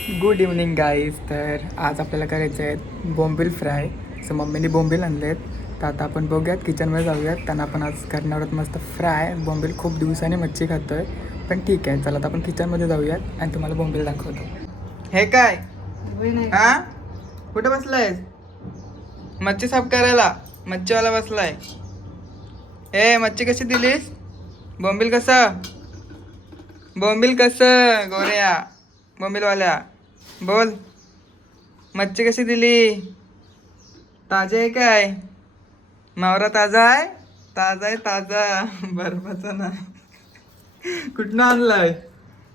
Good evening guys. तर आज आपल्याला करायचं आहे बोंबील फ्राय. सो मम्मीने बोंबील आणले आहेत. तर आता आपण बघूयात किचनमध्ये जाऊयात. त्यांना आपण आज करणार आहोत मस्त फ्राय. बोंबील खूप दिवसांनी मच्छी खातो आहे, पण ठीक आहे. चला आता आपण किचनमध्ये जाऊयात आणि तुम्हाला बोंबील दाखवतो. हे काय हा कुठं बसलाय? मच्छी साफ करायला मच्छीवाला बसलाय. ए मच्छी कशी दिलीस? बोंबील कसं? बोंबील कसं गोऱ्या? बोंबीलवाल्या बोल, मच्छी कशी दिली? ताजा आहे काय? मावरा ताजा आहे? ताजा आहे ताजा. बर्फाचा नाही. कुठनं आणलाय?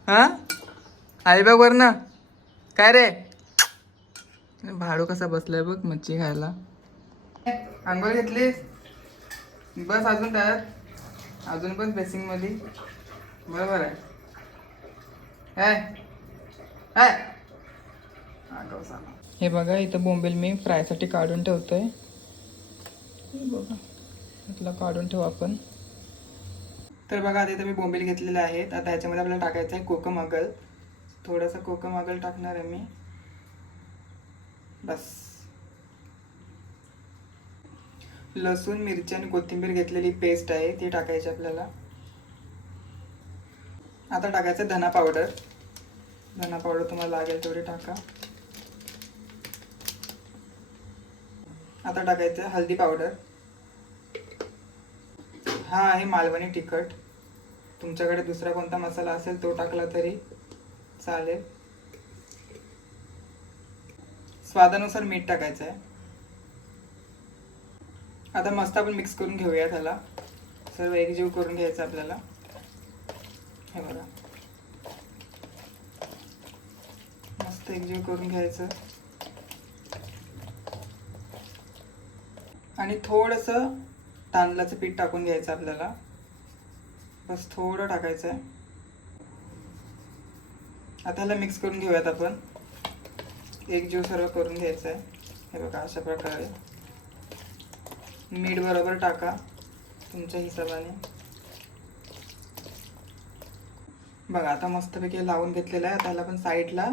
हा अलिबाग ना? काय रे? भाडू कसा बसलाय बघ मच्छी खायला. आंघोळ घेतलीस? बस अजून त्यात अजून पण बेसिंग मध्ये. बरोबर आहे. काय काय हे बघा, इथं बोंबील मी फ्रायसाठी काढून ठेवतोय. हे बघा, इथला काढून ठेवू आपण. तर बघा, आता इथं मी बोंबील घेतलेले आहेत. आता ह्याच्यामध्ये आपल्याला टाकायचं आहे कोकम अगल. थोडासा कोकम अगल टाकणार आहे मी, बस. लसूण, मिरची आणि कोथिंबीर घेतलेली पेस्ट आहे ती टाकायची आपल्याला. आता टाकायचं धना पावडर. धना पावडर तुम्हाला लागेल तेवढी टाका. आता टाकायचं हल्दी पावडर. हा आहे मालवणी तिखट. तुमच्याकडे दुसरा कोणता मसाला असेल तो टाकला तरी चालेल. स्वादानुसार मीठ टाकायचं आहे. आता मस्त आपण मिक्स करून घेऊया. त्याला सर्व एकजीव करून घ्यायचं आपल्याला. हे बघा, मस्त एकजीव करून घ्यायचं. आणि थोडंसं तांदळाचं पीठ टाकून घ्यायचं आपल्याला, बस थोडं टाकायचं आहे. आता ह्याला मिक्स करून घेऊयात आपण. एकजीव सर्व करून घ्यायचं आहे. हे बघा, अशा प्रकारे. मीठ बरोबर टाका तुमच्या हिशोबाने. बघा, आता मस्तपैकी लावून घेतलेलं आहे. आता ह्याला आपण साईडला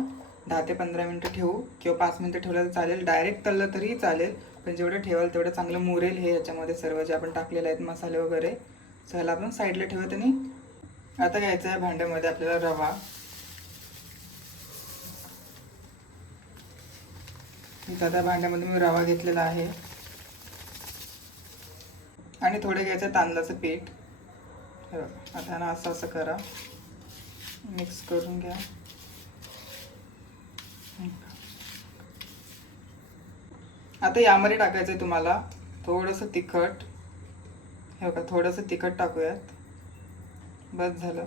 10 ते 15 मिनटं ठेवू, किंवा 5 मिनटं ठेवलं तर चालेल. डायरेक्ट तळलं तरीही चालेल, पण जेवढं ठेवाल तेवढं चांगलं मुरेल हे याच्यामध्ये सर्व जे आपण टाकलेले आहेत मसाले वगैरे. सो ह्याला आपण साईडला ठेवत. आणि आता घ्यायचं आहे भांड्यामध्ये आपल्याला रवा. त्या भांड्यामध्ये मी रवा घेतलेला आहे. आणि थोडे घ्यायचं तांदळाचं पीठ. हे बघा, आता ना असं असं करा, मिक्स करून घ्या. आता यामध्ये टाकायचं आहे तुम्हाला थोडंसं तिखट. हे बघा, थोडंसं तिखट टाकूयात, बस झालं.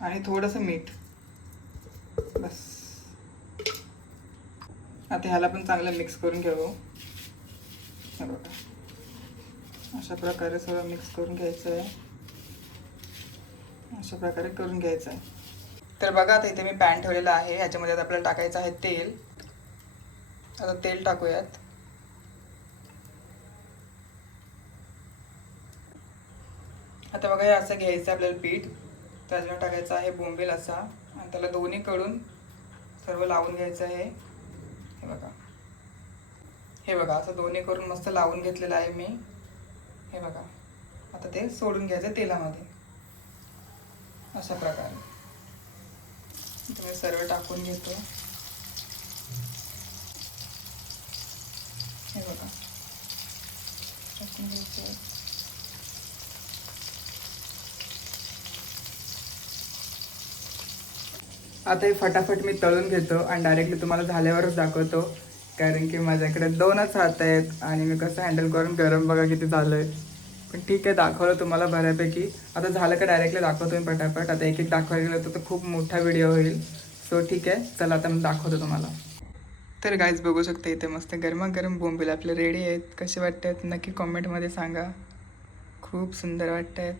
आणि थोडंसं मीठ, बस. आता ह्याला पण चांगलं मिक्स करून घेऊ. हे बघा, अशा प्रकारे सगळं मिक्स करून घ्यायचं आहे. अशा प्रकारे करून घ्यायचं आहे. तर बघा, आता इथे मी पॅन ठेवलेला आहे. ह्याच्यामध्ये आता आपल्याला टाकायचं आहे तेल. आता तेल टाकूयात. आता बघा, हे असं घ्यायचं आपल्याला पीठ. त्याच्यावर टाकायचं आहे बोंबील असा, आणि त्याला दोन्हीकडून सर्व लावून घ्यायचं आहे. हे बघा, हे बघा, असं दोन्ही करून मस्त लावून घेतलेलं आहे मी. हे बघा, आता ते सोडून घ्यायचं तेलामध्ये अशा प्रकारे. तुम्ही सर्व टाकून घेतो. हे बघा, टाकून घ्यायचं. आता हे फटाफट मी तळून घेतो आणि डायरेक्टली तुम्हाला झाल्यावरच दाखवतो, कारण की माझ्याकडे 2च हात आहेत आणि मी कसं हँडल करून गरम बघा किती झालं आहे. पण ठीक आहे, दाखवलं तुम्हाला बऱ्यापैकी. आता झालं का डायरेक्टली दाखवतो मी पटापट. आता एक एक दाखवायला गेलं तर खूप मोठा व्हिडिओ होईल. सो ठीक आहे, चला आता मी दाखवतो तुम्हाला. तर गाईज बघू शकता, इथे मस्त गरमागरम बोंबील आपले रेडी आहेत. कसे वाटत आहेत नक्की कॉमेंटमध्ये सांगा. खूप सुंदर वाटत आहेत.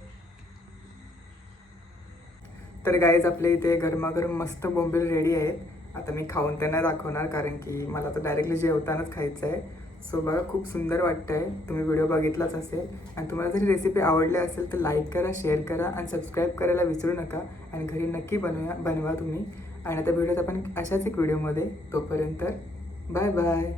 तर गाईज आपल्या इथे गरमागरम मस्त बोंबील रेडी आहेत. आता मी खाऊन त्यांना दाखवणार, कारण की मला तर डायरेक्टली जेवतानाच खायचं आहे. सो बघा खूप सुंदर वाटतं आहे. तुम्ही व्हिडिओ बघितलाच असेल आणि तुम्हाला जरी रेसिपी आवडली असेल तर लाईक करा, शेअर करा आणि सबस्क्राईब करायला विसरू नका. आणि घरी नक्की बनवा तुम्ही. आणि आता भेटूयात आपण अशाच एक व्हिडिओमध्ये. तोपर्यंत बाय बाय.